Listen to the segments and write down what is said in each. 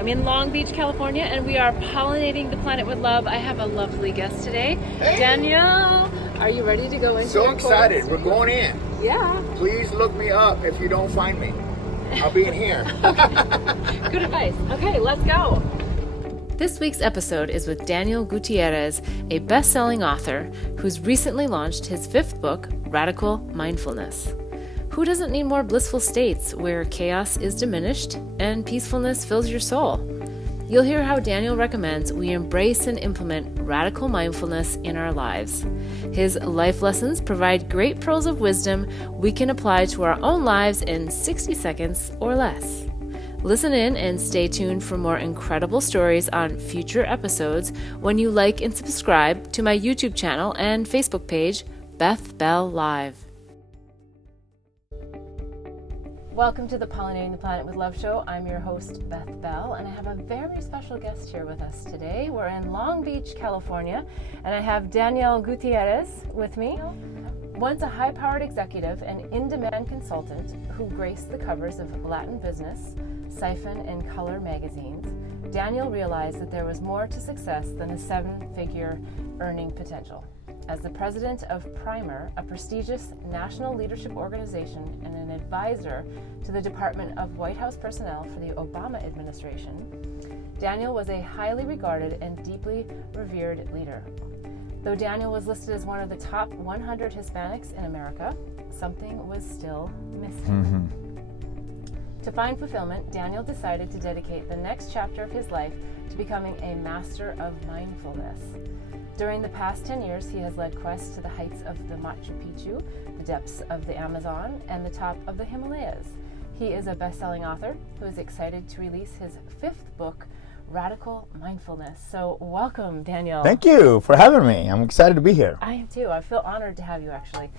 I'm in Long Beach, California, and we are pollinating the planet with love. I have a lovely guest today. Hey. Danielle, are you ready to go into So excited. We're going in. Yeah. Please look me up if you don't find me. I'll be in here. Good advice. Okay, let's go. This week's episode is with Daniel Gutierrez, a best-selling author who's recently launched his 5th book, Radical Mindfulness. Who doesn't need more blissful states where chaos is diminished and peacefulness fills your soul? You'll hear how Daniel recommends we embrace and implement radical mindfulness in our lives. His life lessons provide great pearls of wisdom we can apply to our own lives in 60 seconds or less. Listen in and stay tuned for more incredible stories on future episodes when you like and subscribe to my YouTube channel and Facebook page, Beth Bell Live. Welcome to the Pollinating the Planet with Love show. I'm your host, Beth Bell, and I have a very special guest here with us today. We're in Long Beach, California, and I have Daniel Gutierrez with me. Once a high-powered executive and in-demand consultant who graced the covers of Latin Business, Cypen and Color Magazines, Daniel realized that there was more to success than a 7-figure earning potential. As the president of Primer, a prestigious national leadership organization and an advisor to the Department of White House Personnel for the Obama administration, Daniel was a highly regarded and deeply revered leader. Though Daniel was listed as one of the top 100 Hispanics in America, something was still missing. To find fulfillment, Daniel decided to dedicate the next chapter of his life to becoming a Master of Mindfulness. During the past 10 years, he has led quests to the heights of the Machu Picchu, the depths of the Amazon, and the top of the Himalayas. He is a best-selling author who is excited to release his 5th book, Radical Mindfulness. So welcome, Daniel. Thank you for having me. I'm excited to be here. I am too. I feel honored to have you actually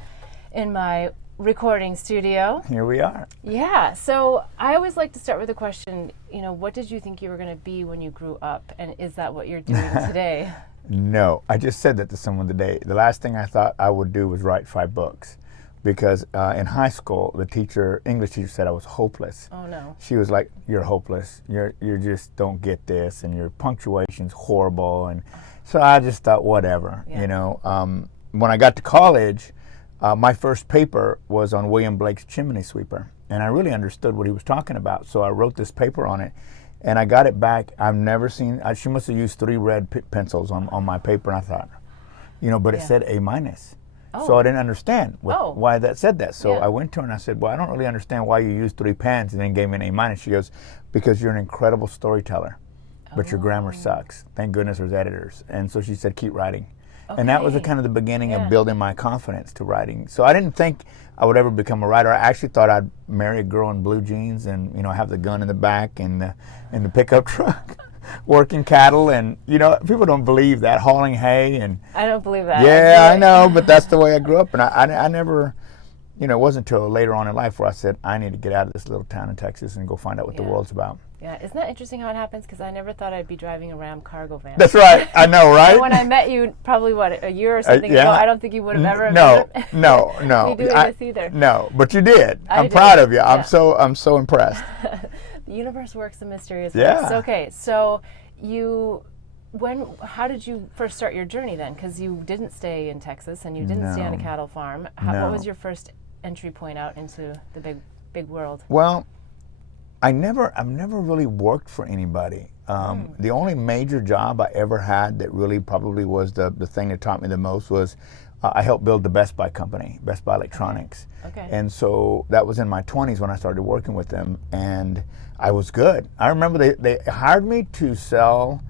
in my recording studio. Here we are. Yeah. So I always like to start with a question, what did you think you were going to be when you grew up? And is that what you're doing today? No, I just said that to someone today. The last thing I thought I would do was write 5 books because in high school, the English teacher said I was hopeless. Oh no. She was like, "You're hopeless. You just don't get this, and your punctuation's horrible." And so I just thought, whatever, When I got to college, my first paper was on William Blake's chimney sweeper, and I really understood what he was talking about. So I wrote this paper on it. And I got it back. I've never seen, she must have used 3 red pencils on my paper. And I thought, but it said A-. Oh. So I didn't understand why that said that. So I went to her and I said, well, I don't really understand why you used 3 pens, and then gave me an A-. She goes, because you're an incredible storyteller, but your grammar sucks. Thank goodness there's editors. And so she said, keep writing. Okay. And that was kind of the beginning of building my confidence to writing. So I didn't think I would ever become a writer. I actually thought I'd marry a girl in blue jeans and have the gun in the back and the pickup truck, working cattle, and people don't believe that, hauling hay and. I don't believe that. Yeah, I know, but that's the way I grew up, and I never, it wasn't until later on in life where I said I need to get out of this little town in Texas and go find out what the world's about. Yeah, isn't that interesting how it happens? Because I never thought I'd be driving a Ram cargo van. That's right. I know, right? And when I met you, probably a year or something ago, I don't think you would have ever. No. Me doing this either. No, but you did. I'm did. proud of you. Yeah. I'm so impressed. The universe works in mysterious ways. Yeah. Okay, so how did you first start your journey then? Because you didn't stay in Texas and you didn't stay on a cattle farm. What was your first entry point out into the big world? Well, I've never really worked for anybody. The only major job I ever had that really probably was the thing that taught me the most was I helped build the Best Buy company, Best Buy Electronics. Okay. And so that was in my 20s when I started working with them, and I was good. I remember they hired me to sell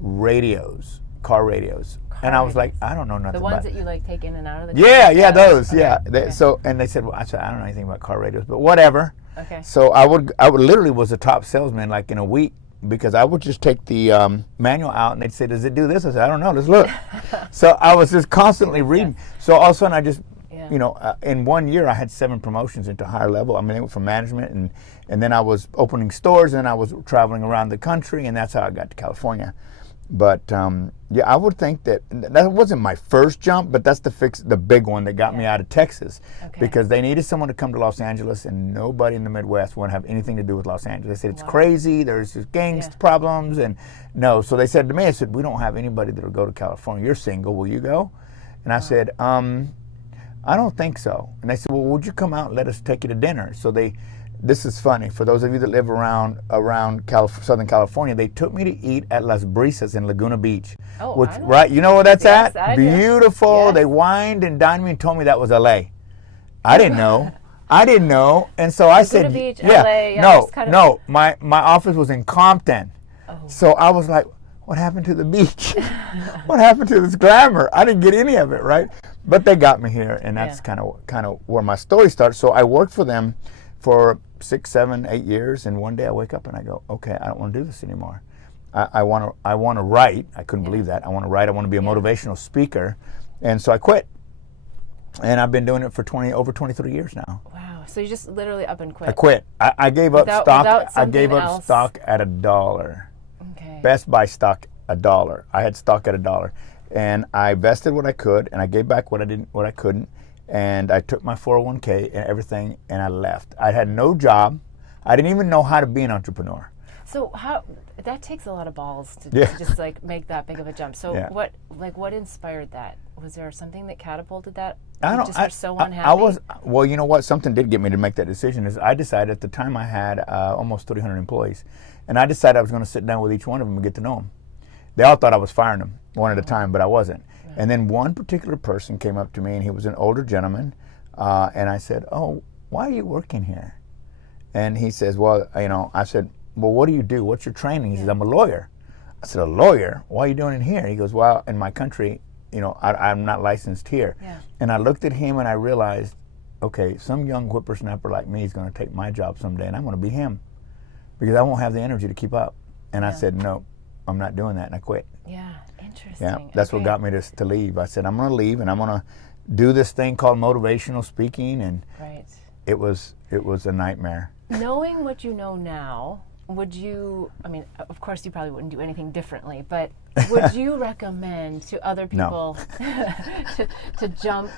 radios, car radios. And I was like, I don't know nothing about it. The ones that you take in and out of the car? Yeah, those, okay. yeah. Okay. So, and they said, well, I said, I don't know anything about car radios, but whatever. Okay. So I would literally was a top salesman in a week, because I would just take the manual out and they'd say, does it do this? I said, I don't know, let's look. So I was just constantly reading. So all of a sudden I just, in 1 year I had 7 promotions into higher level. I mean, they went from management and then I was opening stores and I was traveling around the country, and that's how I got to California. But yeah, I would think that wasn't my first jump, but that's the big one that got me out of Texas, because they needed someone to come to Los Angeles, and nobody in the Midwest would have anything to do with Los Angeles. They said it's crazy. There's just gangster problems, and no. So they said to me, I said, we don't have anybody that will go to California. You're single. Will you go? And I said, I don't think so. And they said, well, would you come out and let us take you to dinner? So this is funny. For those of you that live around Southern California, they took me to eat at Las Brisas in Laguna Beach. Oh, which, right? You know where that's at? I Beautiful. Yes. They wined and dined me and told me that was LA. I didn't know. And so I said, Beach, LA, no. My office was in Compton. Oh. So I was like, what happened to the beach? What happened to this glamour? I didn't get any of it, right? But they got me here, and that's kind of where my story starts. So I worked for them for 6, 7, 8 years, and one day I wake up and I go, okay, I don't want to do this anymore. I want to write. I couldn't believe that. I want to write. I want to be a motivational speaker, and so I quit. And I've been doing it for over 23 years now. Wow! So you just literally up and quit. I quit. I gave up stock. I gave up stock at $1. Okay. Best Buy stock $1. I had stock at $1, and I vested what I could, and I gave back what I couldn't, and I took my 401k and everything, and I left. I had no job. I didn't even know how to be an entrepreneur. So that takes a lot of balls to just like make that big of a jump. So what inspired that? Was there something that catapulted that? You were so unhappy? Well, you know what? Something did get me to make that decision. Is I decided at the time I had almost 300 employees, and I decided I was going to sit down with each one of them and get to know them. They all thought I was firing them one at a time, but I wasn't. Right. And then one particular person came up to me, and he was an older gentleman, and I said, "Oh, why are you working here?" And he says, "Well, I said, well, what do you do? What's your training?" He says, "I'm a lawyer." I said, "A lawyer? Why are you doing it here?" He goes, "Well, in my country, I'm not licensed here." Yeah. And I looked at him and I realized, okay, some young whippersnapper like me is going to take my job someday, and I'm going to be him, because I won't have the energy to keep up. And I said, no, I'm not doing that, and I quit. Yeah, interesting. Yeah, that's what got me to leave. I said, I'm going to leave, and I'm going to do this thing called motivational speaking, and it was a nightmare. Knowing what you know now, would you, of course you probably wouldn't do anything differently, but would you recommend to other people to jump?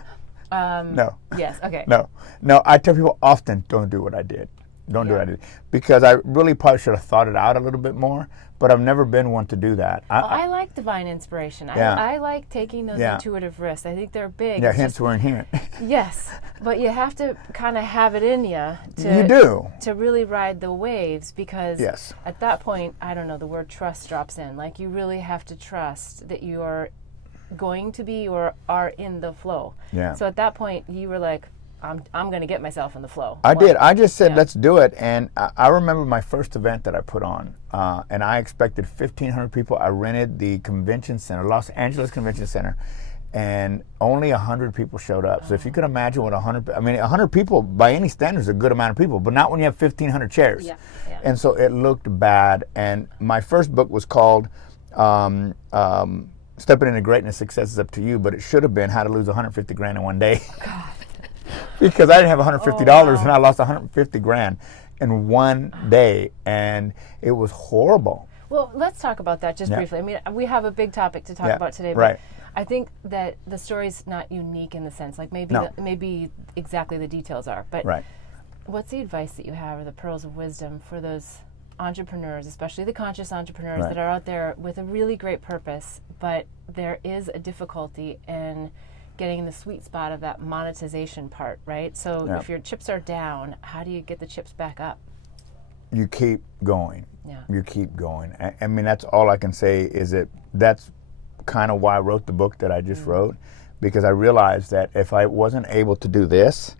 No. Yes, okay. No, I tell people often, don't do what I did. Don't do what I did. Because I really probably should have thought it out a little bit more, but I've never been one to do that. I like divine inspiration. I like taking those intuitive risks. I think they're big. Yeah, hence we're in here. Yes, but you have to kind of have it in you to really ride the waves, because at that point, I don't know, the word trust drops in. Like, you really have to trust that you are going to be or are in the flow. Yeah. So at that point, you were like, I'm going to get myself in the flow. I did. I just said, let's do it. And I remember my first event that I put on, and I expected 1,500 people. I rented the convention center, Los Angeles Convention Center, and only 100 people showed up. So if you could imagine what 100 people by any standards is a good amount of people, but not when you have 1,500 chairs. Yeah. And so it looked bad. And my first book was called Stepping into Greatness, Success is Up to You, but it should have been How to Lose 150 Grand in One Day. God. Because I didn't have $150 and I lost 150 grand in one day, and it was horrible. Well, let's talk about that just briefly. We have a big topic to talk about today, but I think that the story's not unique in the sense, like maybe exactly the details are, but what's the advice that you have, or the pearls of wisdom for those entrepreneurs, especially the conscious entrepreneurs that are out there with a really great purpose, but there is a difficulty in getting the sweet spot of that monetization part, right? So if your chips are down, how do you get the chips back up? You keep going. Yeah. You keep going. That's all I can say, is that's kind of why I wrote the book that I just wrote, because I realized that if I wasn't able to do this,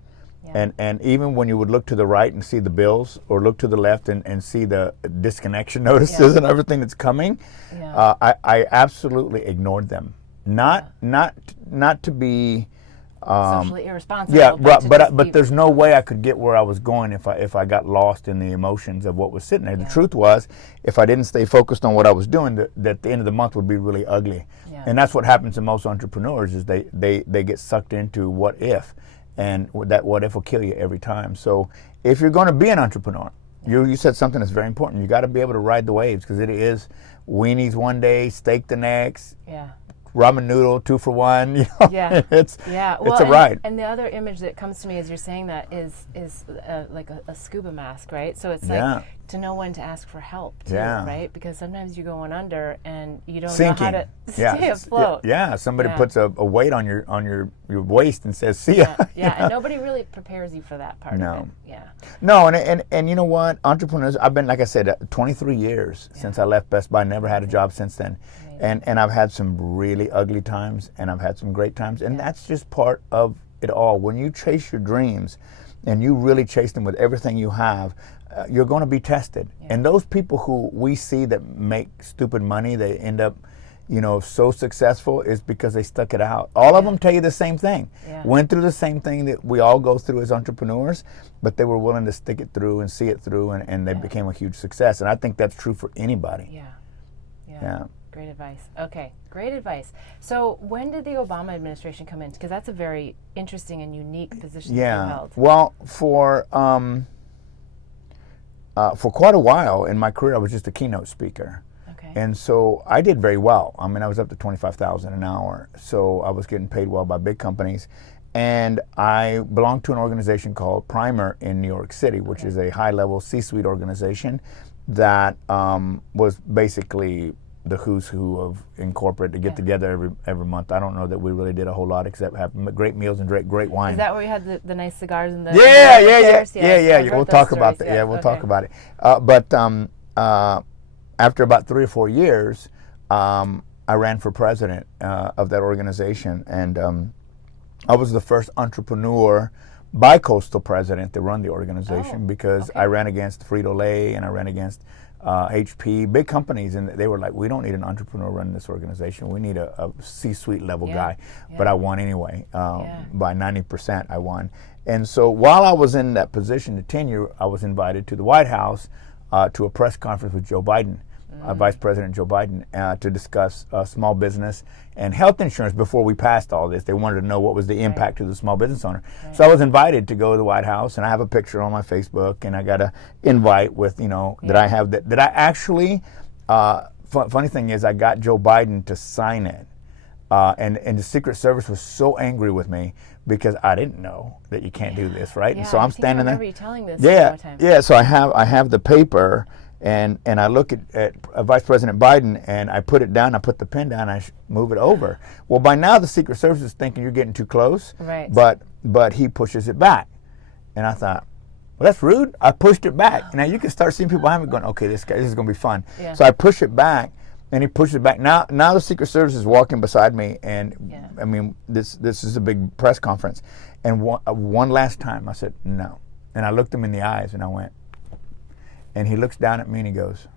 and even when you would look to the right and see the bills, or look to the left and see the disconnection notices and everything that's coming, I absolutely ignored them. Not to be socially irresponsible. Yeah, but there's no way I could get where I was going if I got lost in the emotions of what was sitting there. The truth was, if I didn't stay focused on what I was doing, that the end of the month would be really ugly. Yeah. And that's what happens to most entrepreneurs, is they get sucked into what if, and that what if will kill you every time. So if you're going to be an entrepreneur, You said something that's very important. You got to be able to ride the waves, because it is weenies one day, steak the next. Yeah. Ramen noodle, 2 for 1. You know? Yeah. It's a ride. And the other image that comes to me as you're saying that is like a scuba mask, right? So it's like to know when to ask for help too, right? Because sometimes you're going under and you don't know how to stay afloat. Yeah. Somebody puts a weight on your waist and says, "See ya." And nobody really prepares you for that part of it. Yeah. No, and you know what? Entrepreneurs, I've been, like I said, 23 years since I left Best Buy. Never had a job since then. And I've had some really ugly times, and I've had some great times, and that's just part of it all. When you chase your dreams and you really chase them with everything you have, you're going to be tested. And those people who we see that make stupid money, they end up, so successful, is because they stuck it out. All of them tell you the same thing. Went through the same thing that we all go through as entrepreneurs, but they were willing to stick it through and see it through, and they became a huge success. And I think that's true for anybody. Yeah. Great advice. Okay, great advice. So when did the Obama administration come in? Because that's a very interesting and unique position that you held. Well, for quite a while in my career, I was just a keynote speaker. Okay. And so I did very well. I mean, I was up to $25,000 an hour. So I was getting paid well by big companies. And I belonged to an organization called Primer in New York City, which is a high-level C-suite organization that was basically the who's who of in corporate to get together every month. I don't know that we really did a whole lot except have great meals and great wine. Is that where you had the nice cigars and the Yeah. We'll talk about that. Yeah, we'll talk about it. But after about 3 or 4 years, I ran for president of that organization, and I was the first entrepreneur bi-coastal president to run the organization because I ran against Frito-Lay and I ran against HP, big companies, and they were like, we don't need an entrepreneur running this organization. We need a C-suite level guy. But I won anyway. By 90% I won. And so while I was in that position, the tenure, I was invited to the White House to a press conference with Joe Biden, Vice President Joe Biden, to discuss small business and health insurance before we passed all this. They wanted to know what was the impact to the small business owner. So I was invited to go to the White House, and I have a picture on my Facebook, and I got an invite with, that I have that I actually, funny thing is I got Joe Biden to sign it. And the Secret Service was so angry with me because I didn't know that you can't do this, right? And so I'm standing there. I remember you telling this. So I have the paper, and I look at Vice President Biden, and I put it down, I put the pen down, I move it over. Well, by now the Secret Service is thinking you're getting too close, right? But he pushes it back, and I thought, well, that's rude. I pushed it back. Now you can start seeing people behind me going, okay, this is going to be fun. So I push it back, and he pushes it back. Now the Secret Service is walking beside me, and I mean, this is a big press conference. And one last time I said, no. And I looked him in the eyes, and I went, and he looks down at me, and he goes,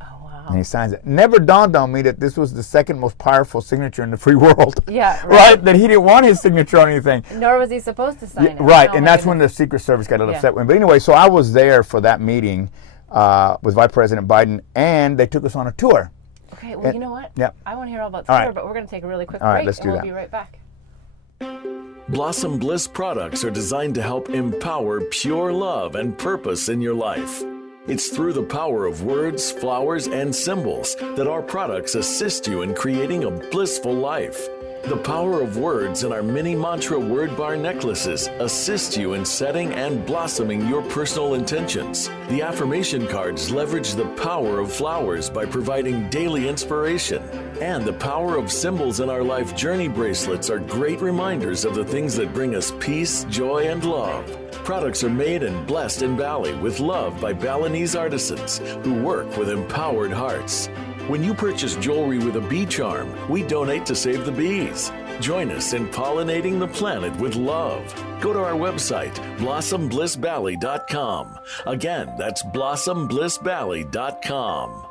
oh, wow. And he signs it. Never dawned on me that this was the second most powerful signature in the free world. Yeah, right? That he didn't want his signature on anything. Nor was he supposed to sign it. Right, and that's when the Secret Service got a little upset with him. But anyway, so I was there for that meeting with Vice President Biden, and they took us on a tour. Okay, well, you know what? Yep. I want to hear all about the tour, but we're going to take a really quick break, and we'll be right back. Blossom Bliss products are designed to help empower pure love and purpose in your life. It's through the power of words, flowers, and symbols that our products assist you in creating a blissful life. The power of words in our mini mantra word bar necklaces assist you in setting and blossoming your personal intentions. The affirmation cards leverage the power of flowers by providing daily inspiration. And the power of symbols in our life journey bracelets are great reminders of the things that bring us peace, joy, and love. Products are made and blessed in Bali with love by Balinese artisans who work with empowered hearts. When you purchase jewelry with a bee charm, we donate to save the bees. Join us in pollinating the planet with love. Go to our website, blossomblissbali.com. Again, that's blossomblissbali.com.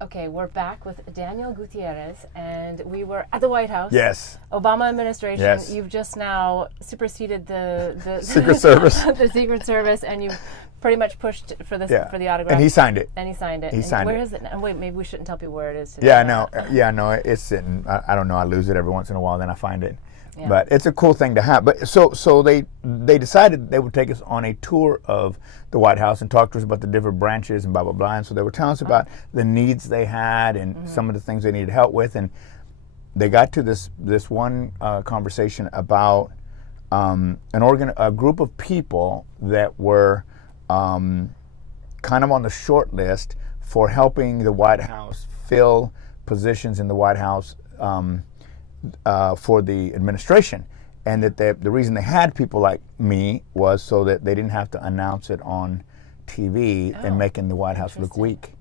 Okay, we're back with Daniel Gutierrez, and we were at the White House. Yes. Obama administration. Yes. You've just now superseded the Secret Service. The Secret Service, and you've pretty much pushed for the autograph. And he signed it. Where is it now? Wait, maybe we shouldn't tell people where it is today. No, it's sitting. I don't know. I lose it every once in a while, then I find it. But it's a cool thing to have. But so they decided they would take us on a tour of the White House and talk to us about the different branches and blah, blah, blah. And so they were telling us about the needs they had and some of the things they needed help with. And they got to this one conversation about a group of people that were kind of on the short list for helping the White House fill positions in the White House for the administration, and that the reason they had people like me was so that they didn't have to announce it on TV and making the White House look weak.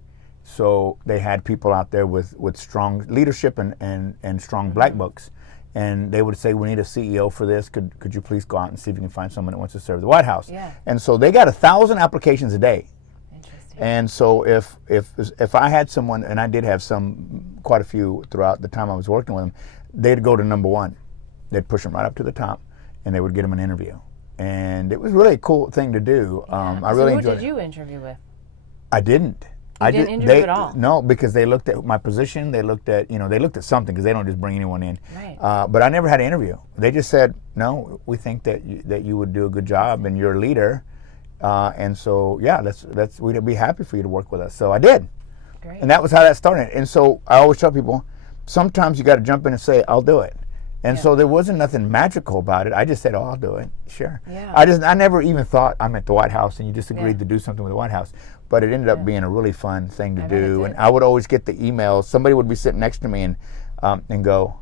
So they had people out there with strong leadership and strong black books, and they would say, we need a CEO for this. Could you please go out and see if you can find someone that wants to serve the White House? Yeah. And so they got 1,000 applications a day. And so if I had someone, and I did have quite a few throughout the time I was working with them, they'd go to number one. They'd push them right up to the top, and they would get them an interview. And it was really a cool thing to do. I really enjoyed it. Who did you interview with? I didn't. You didn't interview at all? No, because they looked at my position. They looked at something, because they don't just bring anyone in. Right. But I never had an interview. They just said, no, we think that you would do a good job, and you're a leader. And so, we'd be happy for you to work with us. So I did. Great. And that was how that started. And so I always tell people, sometimes you got to jump in and say, I'll do it. And so there wasn't nothing magical about it. I just said, I'll do it. Sure. Yeah. I never even thought I'm at the White House and you just agreed to do something with the White House. But it ended up being a really fun thing to do. And I would always get the emails. Somebody would be sitting next to me and go,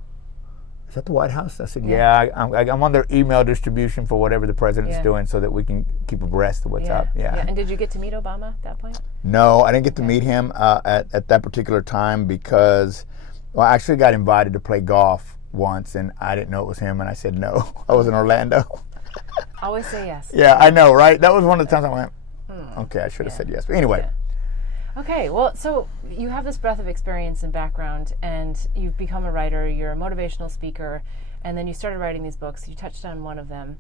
is that the White House? I said, I'm on their email distribution for whatever the president's doing, so that we can keep abreast of what's up. Yeah. And did you get to meet Obama at that point? No, I didn't get to meet him at that particular time, because I actually got invited to play golf once, and I didn't know it was him, and I said no. I was in Orlando. Always say yes. Yeah, I know, right? That was one of the times I went, okay, I should have said yes. But anyway. Yeah. Okay, well, so you have this breadth of experience and background, and you've become a writer, you're a motivational speaker, and then you started writing these books. You touched on one of them.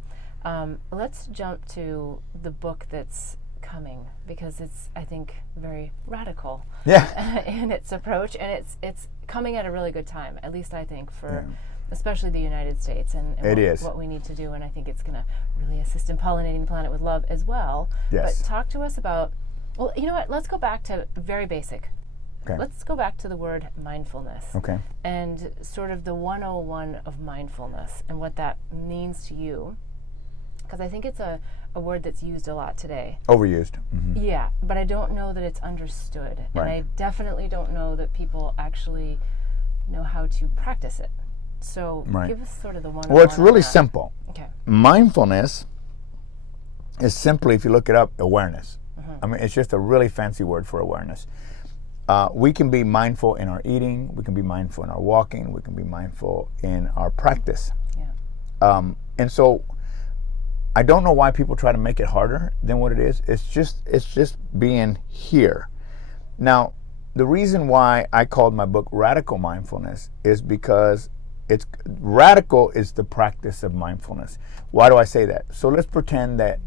Let's jump to the book that's coming, because it's, I think, very radical in its approach, and it's coming at a really good time, at least I think, for especially the United States and what we need to do, and I think it's going to really assist in pollinating the planet with love as well. Yes. But talk to us about, well, you know what, let's go back to very basic. Okay. Let's go back to the word mindfulness. Okay. And sort of the 101 of mindfulness and what that means to you. Because I think it's a word that's used a lot today. Overused. Mm-hmm. Yeah, but I don't know that it's understood. Right. And I definitely don't know that people actually know how to practice it. So give us sort of the 101. Well, it's really simple. Okay. Mindfulness is simply, if you look it up, awareness. I mean, it's just a really fancy word for awareness. We can be mindful in our eating. We can be mindful in our walking. We can be mindful in our practice. Yeah. And so I don't know why people try to make it harder than what it is. It's just being here. Now, the reason why I called my book Radical Mindfulness is because radical is the practice of mindfulness. Why do I say that? So let's pretend that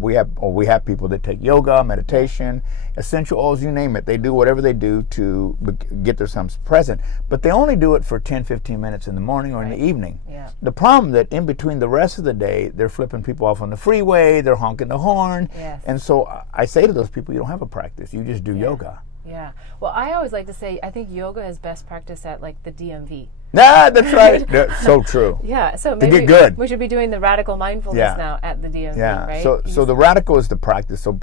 we have people that take yoga, meditation, essential oils, you name it. They do whatever they do to get themselves present, but they only do it for 10, 15 minutes in the morning or in the evening. Yeah. The problem that in between the rest of the day, they're flipping people off on the freeway, they're honking the horn. Yes. And so I say to those people, you don't have a practice, you just do yoga. Yeah. Well, I always like to say, I think yoga is best practiced at like the DMV. That's right. That's so true. Yeah. So maybe get good. We should be doing the radical mindfulness now at the DMV, right? So the radical is the practice. So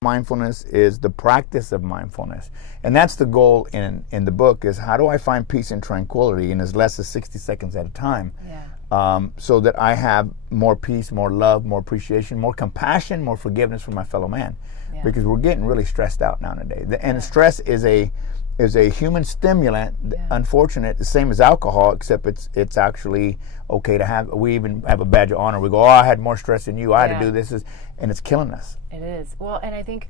mindfulness is the practice of mindfulness. And that's the goal in the book, is how do I find peace and tranquility in as less as 60 seconds at a time? Yeah. So that I have more peace, more love, more appreciation, more compassion, more forgiveness for my fellow man. Yeah. Because we're getting really stressed out nowadays. And stress is a human stimulant. Unfortunate, the same as alcohol, except it's actually okay to have. We even have a badge of honor. We go, I had more stress than you. I had to do this, and it's killing us. It is. Well, and I think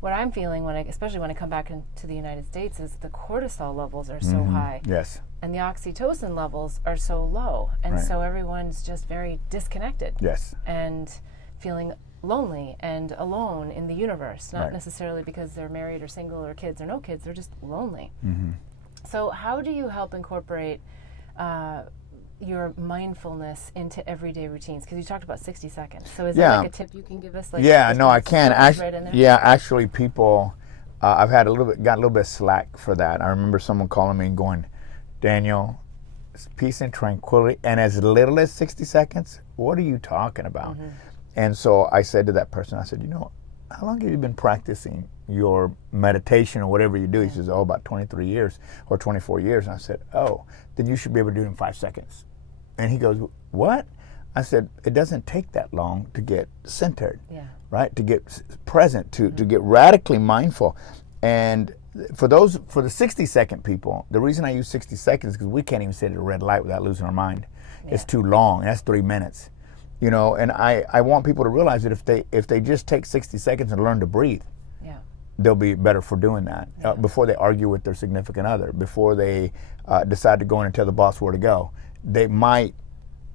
what I'm feeling especially when I come back into the United States, is the cortisol levels are so high. Yes. And the oxytocin levels are so low, and so everyone's just very disconnected. Yes. And feeling lonely and alone in the universe, not necessarily because they're married or single or kids or no kids, they're just lonely. So how do you help incorporate your mindfulness into everyday routines? Because you talked about 60 seconds. So is Yeah. there like a tip you can give us? Like Yeah, no, I can. Right Actually, people, I've got a little bit of slack for that. I remember someone calling me and going, Daniel, peace and tranquility, and as little as 60 seconds? What are you talking about? Mm-hmm. And so I said to that person, I said, how long have you been practicing your meditation or whatever you do? He says, about 23 years or 24 years. And I said, then you should be able to do it in 5 seconds. And he goes, what? I said, it doesn't take that long to get centered, right? To get present, to get radically mindful. And for the 60-second people, the reason I use 60 seconds is because we can't even sit at a red light without losing our mind. Yeah. It's too long. That's 3 minutes. And I want people to realize that if they just take 60 seconds and learn to breathe, they'll be better for doing that. Before they argue with their significant other, before they decide to go in and tell the boss where to go, they might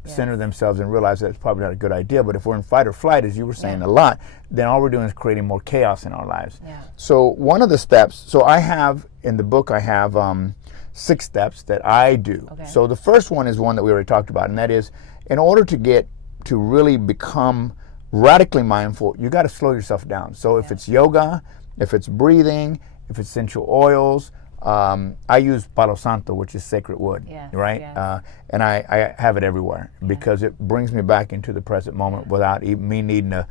center themselves and realize that it's probably not a good idea. But if we're in fight or flight, as you were saying a lot, then all we're doing is creating more chaos in our lives. So one of the steps, I have in the book, I have 6 steps that I do. So the first one is one that we already talked about, and that is, in order to really become radically mindful, you got to slow yourself down. So if it's yoga, if it's breathing, if it's essential oils, I use Palo Santo, which is sacred wood, right? And I have it everywhere because it brings me back into the present moment without me needing to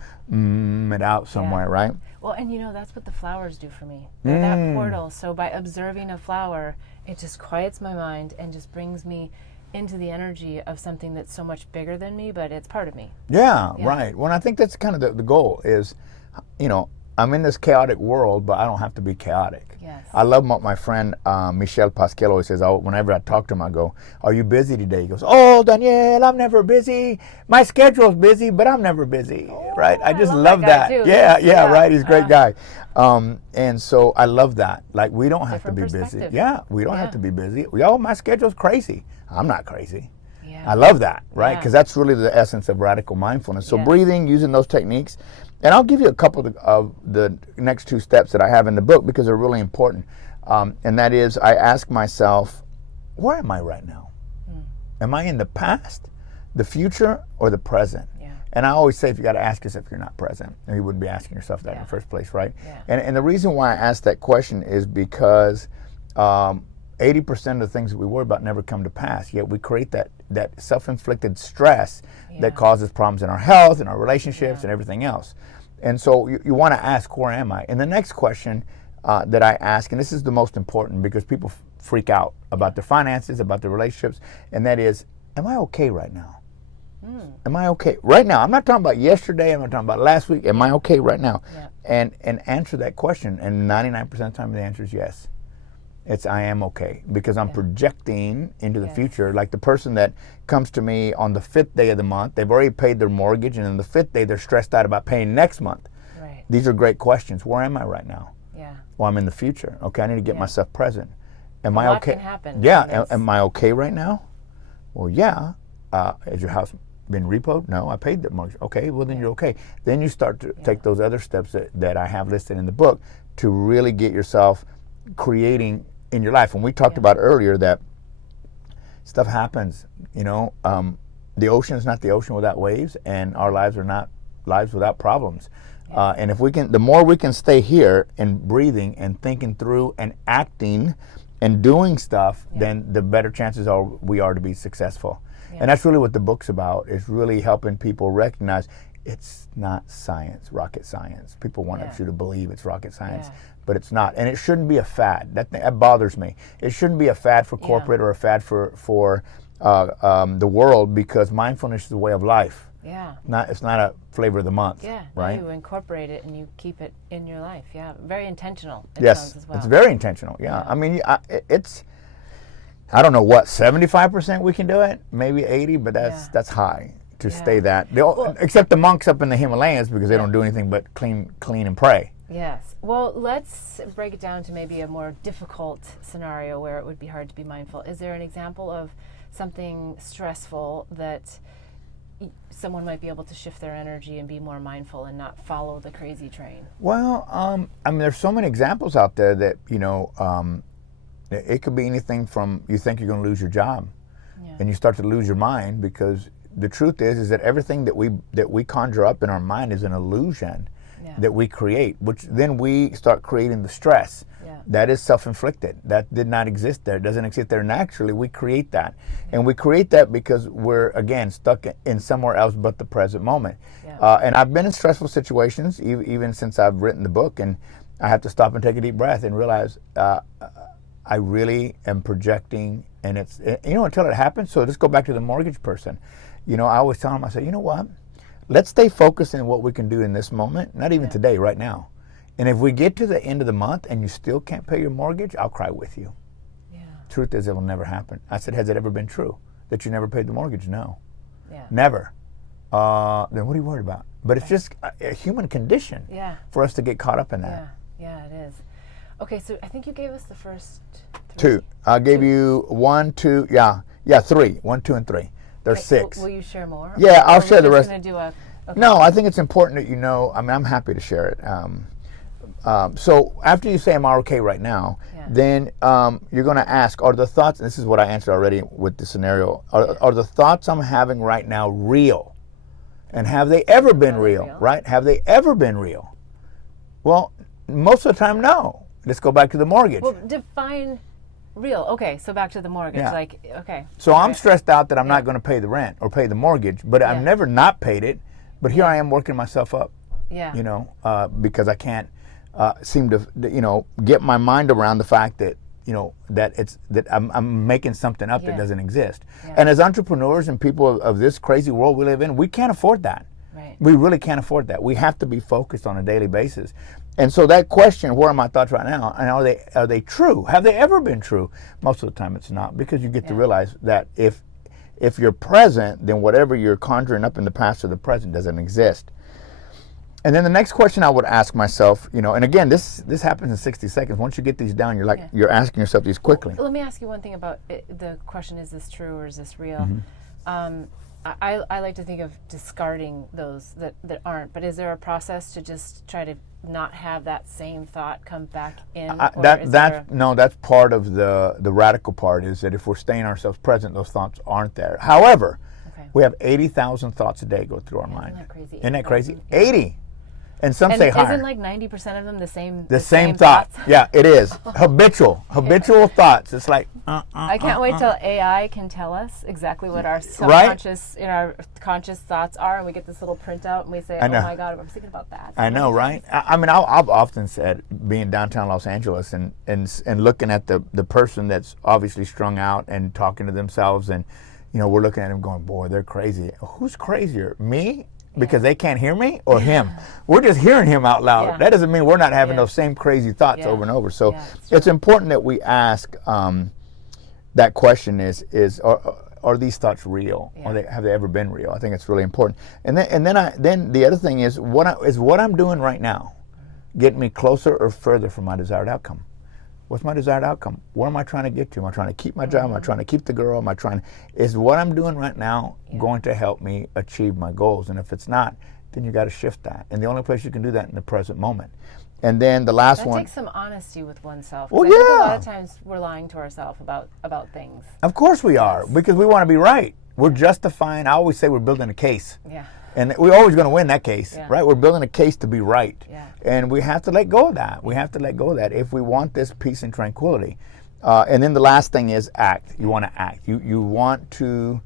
it out somewhere, right? Well, and that's what the flowers do for me. They're that portal. So by observing a flower, it just quiets my mind and just brings me into the energy of something that's so much bigger than me, but it's part of me. Yeah. Right. Well, I think that's kind of the goal is, I'm in this chaotic world, but I don't have to be chaotic. Yes. I love what my friend Michel Pasquel always says. Whenever I talk to him, I go, are you busy today? He goes, oh, Daniel, I'm never busy. My schedule's busy, but I'm never busy. Right? I just love that. Too. Yeah, right. He's a great guy. And so I love that. Like, we don't have to be busy. Yeah, we don't have to be busy. My schedule's crazy. I'm not crazy. Yeah. I love that, right? Because that's really the essence of radical mindfulness. So breathing, using those techniques. And I'll give you a couple of the next 2 steps that I have in the book because they're really important. And that is, I ask myself, where am I right now? Am I in the past, the future, or the present? And I always say, if you got to ask yourself if you're not present, and you wouldn't be asking yourself that in the first place, right? And the reason why I ask that question is because 80% of the things that we worry about never come to pass, yet we create that self-inflicted stress that causes problems in our health, in our relationships, and everything else. And so you want to ask, where am I? And the next question that I ask, and this is the most important because people freak out about their finances, about their relationships, and that is, am I okay right now? Am I okay right now? I'm not talking about yesterday, I'm not talking about last week. Am I okay right now? And answer that question, and 99% of the time the answer is yes. It's I am okay because I'm projecting into the future. Like the person that comes to me on the 5th day of the month, they've already paid their mortgage, and on the 5th day they're stressed out about paying next month. Right. These are great questions. Where am I right now? Well, I'm in the future. Okay, I need to get myself present. Am I okay? Can happen. Yeah. Am I okay right now? Well, yeah. Has your house been repoed? No, I paid the mortgage. Okay, well then you're okay. Then you start to take those other steps that I have listed in the book to really get yourself creating in your life. And we talked about earlier that stuff happens, the ocean is not the ocean without waves, and our lives are not lives without problems. And if we can, the more we can stay here and breathing and thinking through and acting and doing stuff, then the better chances we are to be successful. And that's really what the book's about, is really helping people recognize it's not science, rocket science. People want you to believe it's rocket science, but it's not. And it shouldn't be a fad. That bothers me. It shouldn't be a fad for corporate or a fad for the world, because mindfulness is a way of life. It's not a flavor of the month. Right? You incorporate it and you keep it in your life. Very intentional. Yes, as well. It's very intentional. I mean, it's, I don't know what, 75% we can do it, maybe 80, but that's high to stay that. Except the monks up in the Himalayas, because they don't do anything but clean and pray. Yes. Well, let's break it down to maybe a more difficult scenario where it would be hard to be mindful. Is there an example of something stressful that someone might be able to shift their energy and be more mindful and not follow the crazy train? Well, I mean, there's so many examples out there that, it could be anything from you think you're going to lose your job, and you start to lose your mind, because the truth is that everything that we conjure up in our mind is an illusion that we create, which then we start creating the stress. That is self-inflicted. That did not exist there. It doesn't exist there naturally. We create that. And we create that because we're, again, stuck in somewhere else but the present moment. And I've been in stressful situations, even since I've written the book, and I have to stop and take a deep breath and realize I really am projecting, and it's, until it happens. So let's go back to the mortgage person. I always tell them, I say, you know what? Let's stay focused on what we can do in this moment, not even today, right now. And if we get to the end of the month and you still can't pay your mortgage, I'll cry with you. Truth is, it will never happen. I said, has it ever been true that you never paid the mortgage? No. Never. Then what are you worried about? But it's just a human condition for us to get caught up in that. Yeah, it is. Okay, so I think you gave us the first three. Two. I gave you 1, 2, 3. 1, 2, and 3. There's 6. Will you share more? Yeah, I'll share the rest. Okay. No, I think it's important that you know. I mean, I'm happy to share it. So after you say I'm okay right now, then you're going to ask, are the thoughts, and this is what I answered already with the scenario, are the thoughts I'm having right now real? And have they ever been real, right? Have they ever been real? Well, most of the time, no. Let's go back to the mortgage. Well, define real. Okay, so back to the mortgage. So I'm stressed out that I'm not going to pay the rent or pay the mortgage, but I've never not paid it. But here I am working myself up, because I can't seem to, get my mind around the fact that, that I'm making something up that doesn't exist. And as entrepreneurs and people of this crazy world we live in, we can't afford that. Right. We really can't afford that. We have to be focused on a daily basis. And so that question, where are my thoughts right now, and are they true? Have they ever been true? Most of the time it's not, because you get to realize that if you're present, then whatever you're conjuring up in the past or the present doesn't exist. And then the next question I would ask myself, and again, this happens in 60 seconds. Once you get these down, you're asking yourself these quickly. Well, let me ask you one thing about the question: is this true or is this real? I like to think of discarding those that aren't. But is there a process to just try to not have that same thought come back in? That's part of the radical part, is that if we're staying ourselves present, those thoughts aren't there. However, we have 80,000 thoughts a day go through our mind. Isn't that crazy? 80. And some say higher. Isn't like 90% of them the same? The same thoughts. Yeah, it is. Habitual thoughts. It's like. I can't wait till AI can tell us exactly what our subconscious, our conscious thoughts are, and we get this little printout, and we say, "Oh my God, I was thinking about that." I know, right? I mean, I've often said, being downtown Los Angeles and looking at the person that's obviously strung out and talking to themselves, and we're looking at them going, "Boy, they're crazy." Who's crazier, me? Because they can't hear me, or him? We're just hearing him out loud. That doesn't mean we're not having those same crazy thoughts over and over. So it's important that we ask that question: are these thoughts real? Have they ever been real? I think it's really important. And then the other thing is, what I'm doing right now get me closer or further from my desired outcome? What's my desired outcome? Where am I trying to get to? Am I trying to keep my job? Am I trying to keep the girl? Is what I'm doing right now going to help me achieve my goals? And if it's not, then you got to shift that. And the only place you can do that in the present moment. And then the last one. That takes some honesty with oneself. Well, I think a lot of times we're lying to ourselves about things. Of course we are, because we want to be right. We're justifying. I always say we're building a case. Yeah. And we're always going to win that case, right? We're building a case to be right. Yeah. And we have to let go of that. We have to let go of that if we want this peace and tranquility. And then the last thing is act. You want to act. You want to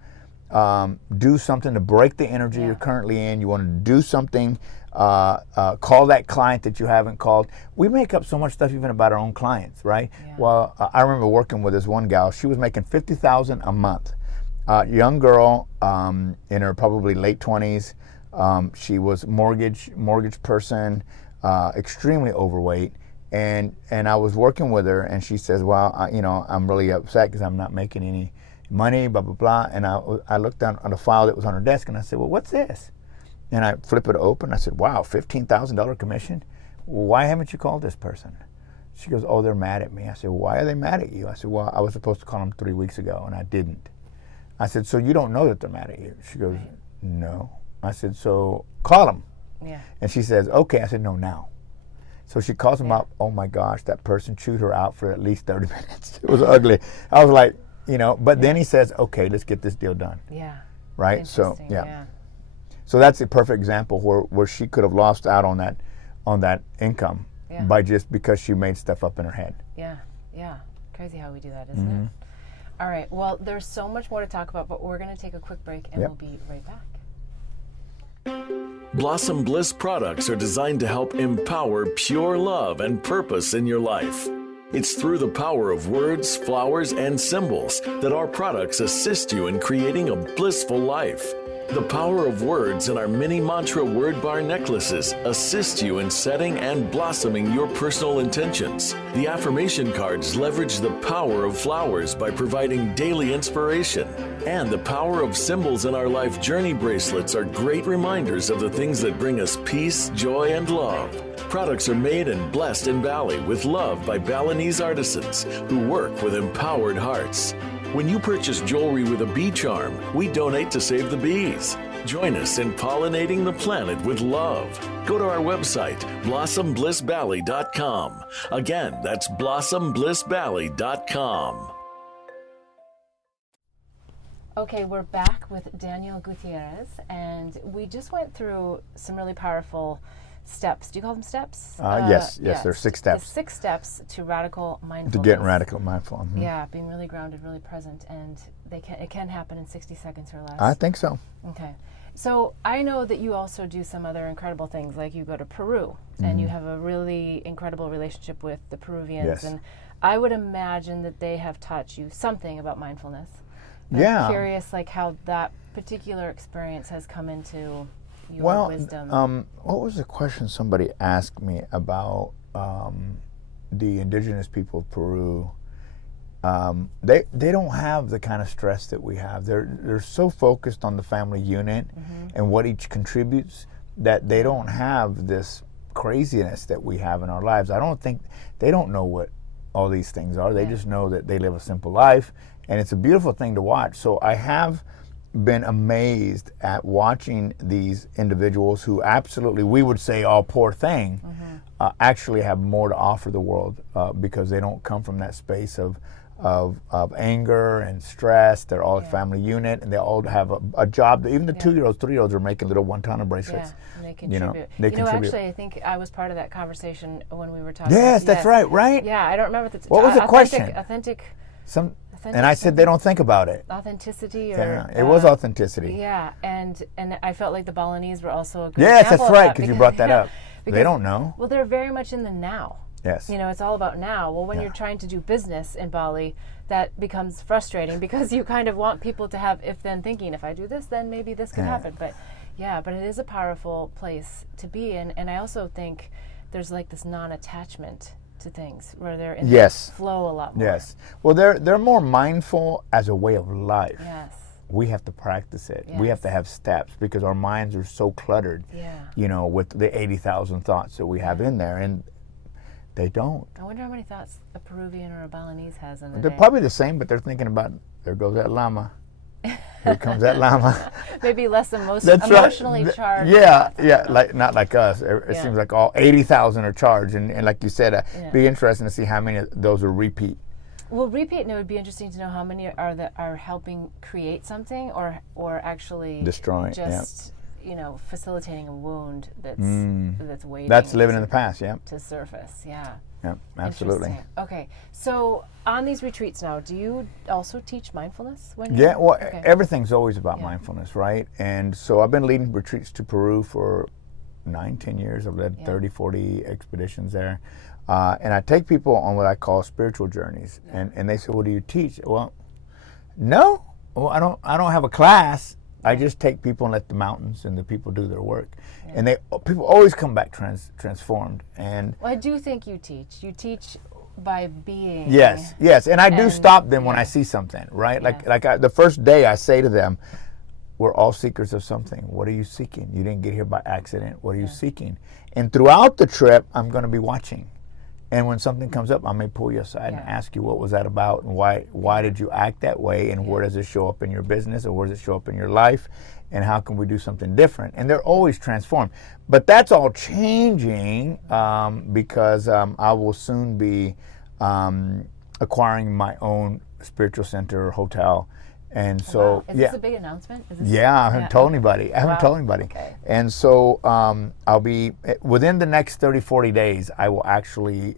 do something to break the energy you're currently in. You want to do something, call that client that you haven't called. We make up so much stuff even about our own clients, right? Yeah. Well, I remember working with this one gal. She was making $50,000 a month. Young girl in her probably late 20s. She was mortgage person, extremely overweight, and I was working with her, and she says, "Well, I'm really upset because I'm not making any money, blah blah blah." And I looked down on the file that was on her desk, and I said, "Well, what's this?" And I flip it open. I said, "Wow, $15,000 commission. Well, why haven't you called this person?" She goes, "Oh, they're mad at me." I said, "Why are they mad at you?" I said, "Well, I was supposed to call them 3 weeks ago, and I didn't." I said, "So you don't know that they're mad at you?" She goes, "No." I said, "So call them." Yeah. And she says, "Okay." I said, "No, now." So she calls them up. Oh my gosh, that person chewed her out for at least 30 minutes. It was ugly. I was like, you know, but then he says, okay, let's get this deal done. Yeah. Right? So, yeah. So that's a perfect example where she could have lost out on that income by just because she made stuff up in her head. Yeah, yeah. Crazy how we do that, isn't it? All right. Well, there's so much more to talk about, but we're going to take a quick break and we'll be right back. Blossom Bliss products are designed to help empower pure love and purpose in your life. It's through the power of words, flowers, and symbols that our products assist you in creating a blissful life. The power of words in our mini mantra word bar necklaces assist you in setting and blossoming your personal intentions. The affirmation cards leverage the power of flowers by providing daily inspiration. And the power of symbols in our life journey bracelets are great reminders of the things that bring us peace, joy, and love. Products are made and blessed in Bali with love by Balinese artisans who work with empowered hearts. When you purchase jewelry with a bee charm, we donate to save the bees. Join us in pollinating the planet with love. Go to our website, blossomblissbali.com. Again, that's blossomblissbali.com. Okay, we're back with Daniel Gutierrez, and we just went through some really powerful steps. Do you call them steps? Yes, there's 6 steps. The 6 steps to radical mindfulness. To get radical mindful. Mm-hmm. Yeah, being really grounded, really present, and it can happen in 60 seconds or less. I think so. Okay. So I know that you also do some other incredible things, like you go to Peru, and you have a really incredible relationship with the Peruvians, Yes. and I would imagine that they have taught you something about mindfulness. Yeah. I'm curious, like, how that particular experience has come into your wisdom. What was the question somebody asked me about the indigenous people of Peru? They don't have the kind of stress that we have. They're so focused on the family unit and what each contributes that they don't have this craziness that we have in our lives. I don't think they don't know what all these things are. They just know that they live a simple life, and it's a beautiful thing to watch. So I have been amazed at watching these individuals who absolutely, we would say, all poor thing, actually have more to offer the world because they don't come from that space of anger and stress. They're all a family unit, and they all have a job. Even the 2-year-olds, 3-year-olds are making little one-ton bracelets. Yeah, and they contribute. They contribute. Actually, I think I was part of that conversation when we were talking. Yes, that's right? Yeah, I don't remember what was the question? Authentic. And I said they don't think about it. Authenticity, or it was authenticity. Yeah, and I felt like the Balinese were also a good yes, example that's right, of because you brought that up. They don't know. Well, they're very much in the now. Yes. You know, it's all about now. Well, when you're trying to do business in Bali, that becomes frustrating because you kind of want people to have if-then thinking. If I do this, then maybe this could happen. But it is a powerful place to be in. And I also think there's like this non-attachment to things where they're in the flow a lot more. Yes. Well, they're more mindful as a way of life. Yes. We have to practice it. Yes. We have to have steps because our minds are so cluttered, with the 80,000 thoughts that we have in there, and they don't. I wonder how many thoughts a Peruvian or a Balinese has in a They're day. probably the same, but they're thinking about, there goes that llama. Here comes that llama. Maybe less emotionally charged. Like not like us. It seems like all 80,000 are charged, and like you said, be interesting to see how many of those are repeat. Well, repeat, and it would be interesting to know how many are helping create something, or actually destroying, just facilitating a wound that's waiting. That's living in the past, to surface, Yeah, absolutely. Okay, so on these retreats now, do you also teach mindfulness? Everything's always about mindfulness, right? And so I've been leading retreats to Peru for 9-10 years. I've led 30-40 expeditions there. And I take people on what I call spiritual journeys. And they say, well, do you teach? Well, no. Well, I don't have a class. I just take people and let the mountains and the people do their work. And people always come back transformed. And I do think you teach. You teach by being. Yes. And I do stop them when I see something, right? The first day I say to them, we're all seekers of something. What are you seeking? You didn't get here by accident. What are you seeking? And throughout the trip, I'm going to be watching. And when something comes up, I may pull you aside and ask you, what was that about, and why did you act that way, and where does it show up in your business, or where does it show up in your life, and how can we do something different? And they're always transformed. But that's all changing because I will soon be acquiring my own spiritual center, hotel. And so, Is this a big announcement? I haven't told anybody. Okay. And so I'll be, within the next 30, 40 days, I will actually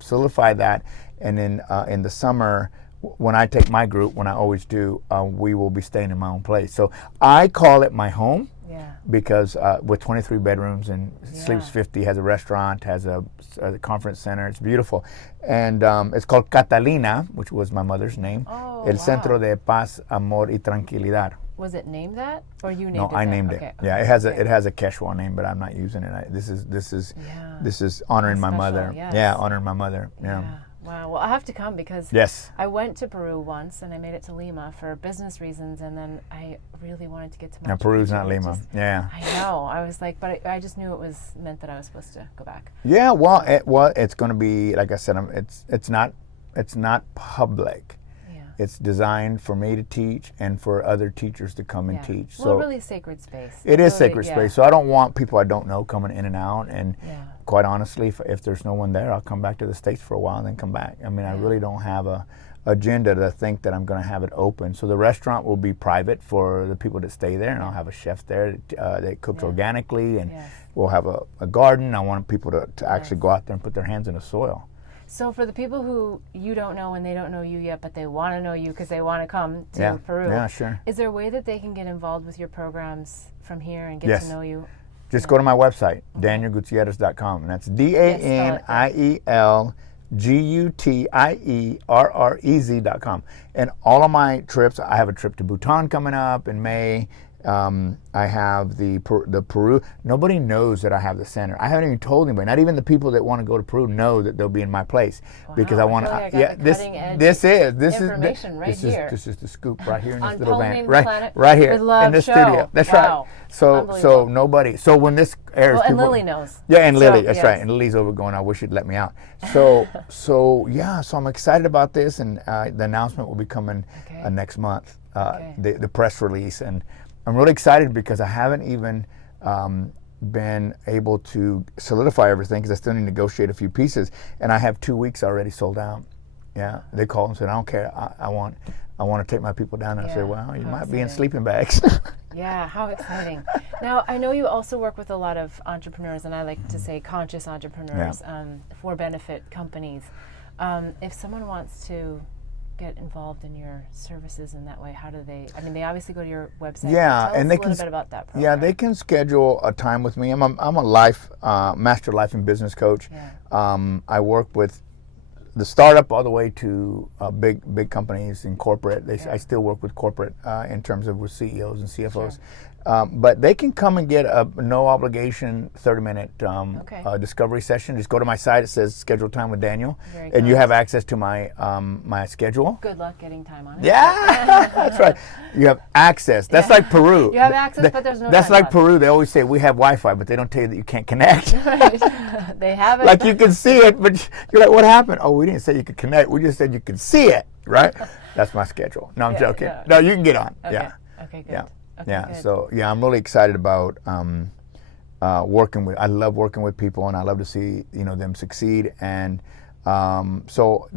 solidify that. And then in the summer, when I take my group, when I always do, we will be staying in my own place. So I call it my home. Because with 23 bedrooms and sleeps 50, has a restaurant, has a conference center. It's beautiful. And it's called Catalina, which was my mother's name. El Centro de Paz, Amor y Tranquilidad. Was it named that, or you named it? No, I named it. Okay. Yeah, it has a Quechua name, but I'm not using it. This is honoring my mother. Yes. Yeah, honoring my mother. Yeah. Wow. Well, I have to come because I went to Peru once and I made it to Lima for business reasons, and then I really wanted to get to Machu Picchu. Now Peru's not Lima. I know. I was like, but I just knew it was meant that I was supposed to go back. Yeah. Well, it's going to be, like I said, it's not public. It's designed for me to teach and for other teachers to come and teach. Well, really sacred space. It is sacred space. So I don't want people I don't know coming in and out. And quite honestly, if there's no one there, I'll come back to the States for a while and then come back. I mean, I really don't have a agenda to think that I'm going to have it open. So the restaurant will be private for the people that stay there, and I'll have a chef there that cooks organically, and we'll have a garden. I want people to actually go out there and put their hands in the soil. So for the people who you don't know and they don't know you yet, but they want to know you because they want to come to Peru, is there a way that they can get involved with your programs from here and get to know you? Just go to my website, DanielGutierrez.com, and that's DanielGutierrez.com. And all of my trips, I have a trip to Bhutan coming up in May. I have the Peru. Nobody knows that I have the center. I haven't even told anybody. Not even the people that want to go to Peru know that they'll be in my place because I want to. This is the scoop right here in this little van, right here in the studio. That's right. So nobody. So when this airs, and Lily knows. Yeah, and Lily. That's right. And Lily's over going, I wish you'd let me out. So I'm excited about this, and the announcement will be coming next month. The press release, and I'm really excited because I haven't even been able to solidify everything because I still need to negotiate a few pieces, and I have 2 weeks already sold out. Yeah, they called and said, I don't care, I want to take my people down. And I said, well, you might be in sleeping bags. Yeah, how exciting. Now, I know you also work with a lot of entrepreneurs, and I like to say conscious entrepreneurs, for benefit companies. If someone wants to get involved in your services in that way, how do they? I mean, they obviously go to your website. Yeah, and they can a little bit about that program. Yeah, they can schedule a time with me. I'm a master life and business coach. Yeah. I work with the startup all the way to big companies in corporate. I still work with corporate in terms of with CEOs and CFOs. Sure. But they can come and get a no obligation 30-minute discovery session. Just go to my site. It says schedule time with Daniel, and you have access to my my schedule. Good luck getting time on it. Yeah, that's right. You have access. That's like Peru. You have access, but there's no. That's like Peru. They always say we have Wi-Fi, but they don't tell you that you can't connect. Right. They have it. Like you can see it, but you're like, what happened? Oh, we didn't say you could connect. We just said you could see it, right? That's my schedule. No, I'm joking. Yeah. No, you can get on. Okay. Yeah. Okay. Good. Yeah. Okay, yeah. good. So I'm really excited about working with. I love working with people, and I love to see them succeed. And so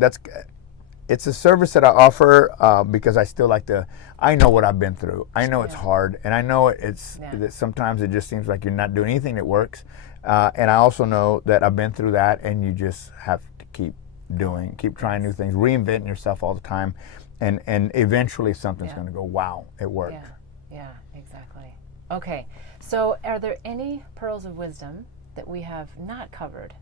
it's a service that I offer because I still like to. I know what I've been through. I know it's hard, and I know that sometimes it just seems like you're not doing anything that works. And I also know that I've been through that, and you just have to keep trying new things, reinventing yourself all the time, and eventually something's going to go, wow, it worked. Yeah, exactly. Okay, so are there any pearls of wisdom that we have not covered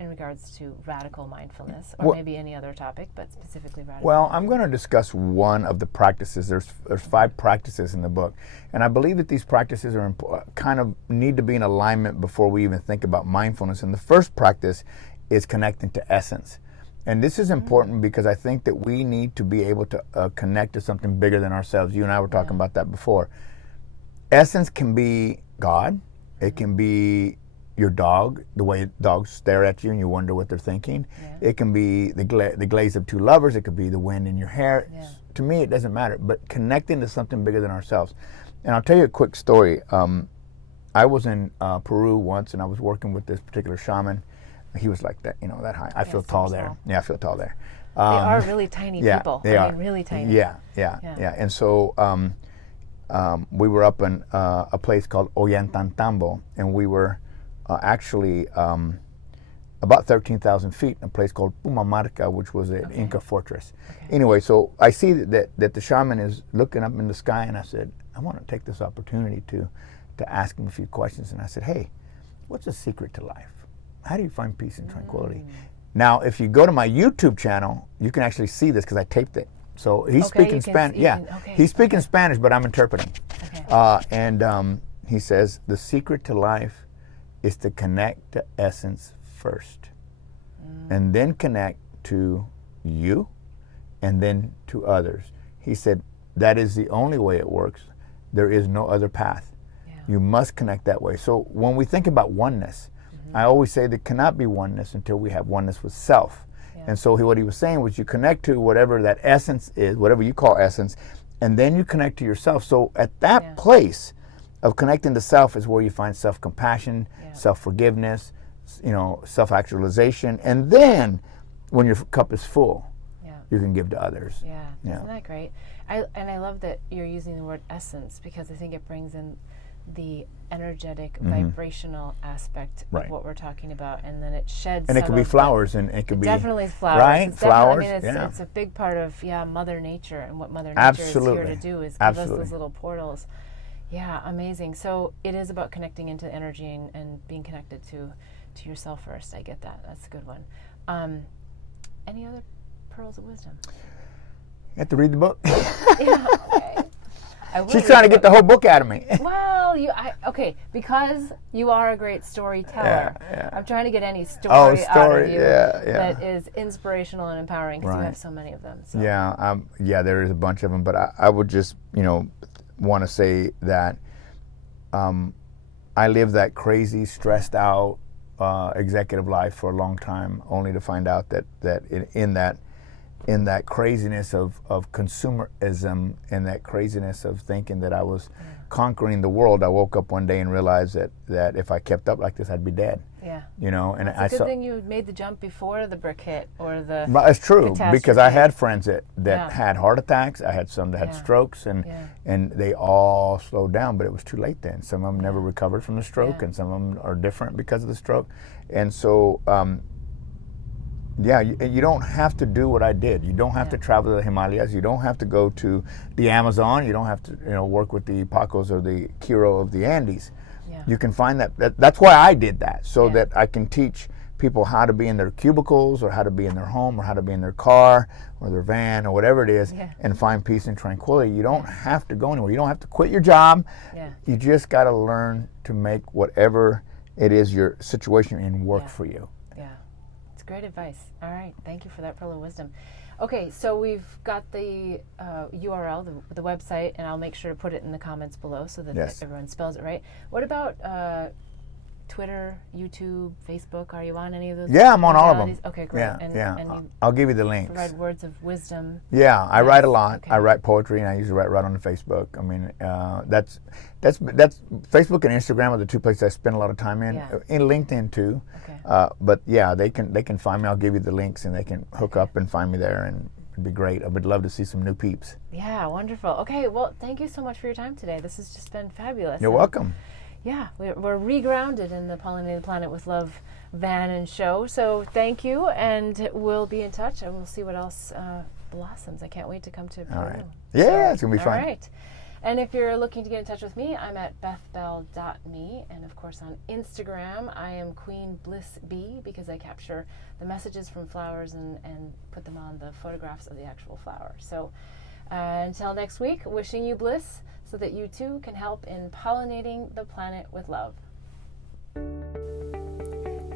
in regards to radical mindfulness, or maybe any other topic, but specifically radical mindfulness? I'm going to discuss one of the practices. There's 5 practices in the book, and I believe that these practices are kind of need to be in alignment before we even think about mindfulness. And the first practice is connecting to essence. And this is important because I think that we need to be able to connect to something bigger than ourselves. You and I were talking about that before. Essence can be God. It can be your dog, the way dogs stare at you and you wonder what they're thinking. Yeah. It can be the glaze of 2 lovers. It could be the wind in your hair. Yeah. To me, it doesn't matter. But connecting to something bigger than ourselves. And I'll tell you a quick story. I was in Peru once, and I was working with this particular shaman. he was like that, that high. I feel super tall there. small. Yeah, I feel tall there. They are really tiny people. They are. Mean, really tiny. Yeah. And so we were up in a place called Ollantaytambo, and we were actually about 13,000 feet in a place called Pumamarca, which was an Inca fortress. Anyway, so I see that the shaman is looking up in the sky, and I said, I want to take this opportunity to ask him a few questions. And I said, hey, what's the secret to life? How do you find peace and tranquility? Now, if you go to my YouTube channel, you can actually see this because I taped it. So he's speaking Spanish. He's speaking Spanish, but I'm interpreting. And he says, the secret to life is to connect to essence first, and then connect to you, and then to others. He said, that is the only way it works. There is no other path. You must connect that way. So when we think about oneness, I always say there cannot be oneness until we have oneness with self. And so what he was saying was you connect to whatever that essence is, whatever you call essence, and then you connect to yourself. So at that place of connecting to self is where you find self-compassion, self-forgiveness, self-actualization. And then when your cup is full, you can give to others. Isn't that great? I love that you're using the word essence, because I think it brings in the energetic, vibrational aspect of what we're talking about, and then it sheds. And it could be flowers, and it could be definitely flowers. Right, flowers. It's a big part of Mother Nature, and what Mother Nature is here to do is give us those little portals. Yeah, amazing. So it is about connecting into energy and being connected to yourself first. I get that. That's a good one. Any other pearls of wisdom? You have to read the book. Okay. She's trying to get the whole book out of me. Well, because you are a great storyteller. I'm trying to get any story out of you that is inspirational and empowering, because you have so many of them. So. There is a bunch of them, but I would just, want to say that I lived that crazy, stressed out executive life for a long time, only to find out that in that craziness of consumerism and that craziness of thinking that I was conquering the world, I woke up one day and realized that if I kept up like this, I'd be dead. And it's a good thing you made the jump before the brick hit or the It's true, because I had friends that had heart attacks. I had some that had strokes, and they all slowed down, but it was too late then. Some of them never recovered from the stroke, and some of them are different because of the stroke. And so you don't have to do what I did. You don't have to travel to the Himalayas. You don't have to go to the Amazon. You don't have to work with the Pacos or the Kiro of the Andes. You can find that's why I did that, so that I can teach people how to be in their cubicles, or how to be in their home, or how to be in their car or their van or whatever it is, and find peace and tranquility. You don't have to go anywhere. You don't have to quit your job. You just got to learn to make whatever it is your situation in work for you. It's great advice. All right, thank you for that pearl of wisdom. Okay, so we've got the URL, the website, and I'll make sure to put it in the comments below so that everyone spells it right. What about Twitter, YouTube, Facebook? Are you on any of those? Yeah, I'm on all of them. Okay, great. And I'll give you the links. Read words of wisdom. Yeah, I write a lot. Okay. I write poetry, and I usually write right on the Facebook. I mean, that's Facebook and Instagram are the two places I spend a lot of time in. In LinkedIn too. Okay. But they can find me. I'll give you the links, and they can hook up and find me there, and it'd be great. I would love to see some new peeps. Yeah, wonderful. Okay, well, thank you so much for your time today. This has just been fabulous. You're welcome. Yeah, we're regrounded in the Pollinating the Planet with Love van and show. So thank you, and we'll be in touch, and we'll see what else blossoms. I can't wait to come to Peru. All right. Yeah, it's going to be fun. All right. And if you're looking to get in touch with me, I'm at bethbell.me. And of course on Instagram, I am Queen Bliss B, because I capture the messages from flowers and put them on the photographs of the actual flower. So until next week, wishing you bliss, so that you too can help in pollinating the planet with love.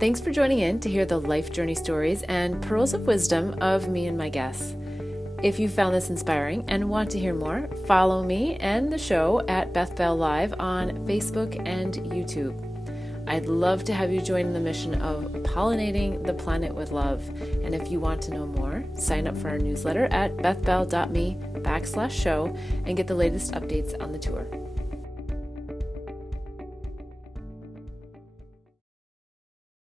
Thanks for joining in to hear the life journey stories and pearls of wisdom of me and my guests. If you found this inspiring and want to hear more, follow me and the show at Beth Bell Live on Facebook and YouTube. I'd love to have you join the mission of pollinating the planet with love. And if you want to know more, sign up for our newsletter at bethbell.me/show and get the latest updates on the tour.